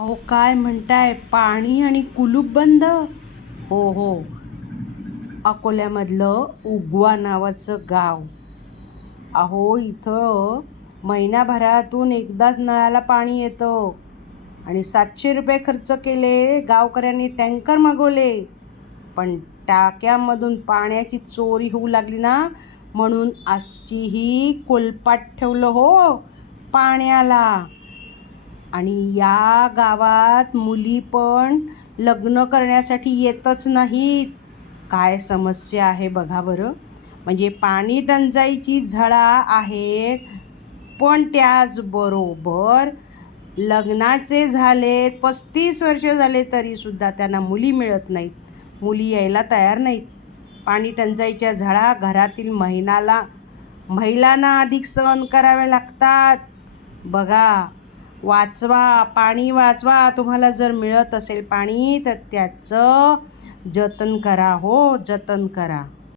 अहो काय म्हणताय? पाणी आणि कुलूप बंद? हो हो. अकोल्यामधलं उगवा नावाचं गाव. अहो इथं महिन्याभरातून एकदाच नळाला पाणी येतं. आणि सातशे रुपये खर्च केले गावकऱ्यांनी टँकर मागवले. पण टाक्यामधून पाण्याची चोरी होऊ लागली ना? म्हणून आजचीही कोलपाट ठेवलं हो पाण्याला. आणि या गावात मुली पण लग्न करण्यासाठी येतच नाहीत. काय समस्या आहे बघा बरं. म्हणजे पाणी टंचाईची झळा आहे पण त्याचबरोबर लग्नाचे झाले पस्तीस वर्ष झाले तरीसुद्धा त्यांना मुली मिळत नाहीत. मुली यायला तयार नाहीत. पाणी टंचाईच्या झळा घरातील महिलाला महिलांना अधिक सहन करावे लागतात. बघा वाचवा पाणी वाचवा. तुम्हाला जर मिळत असेल पाणी तर त्याचं जतन करा हो जतन करा.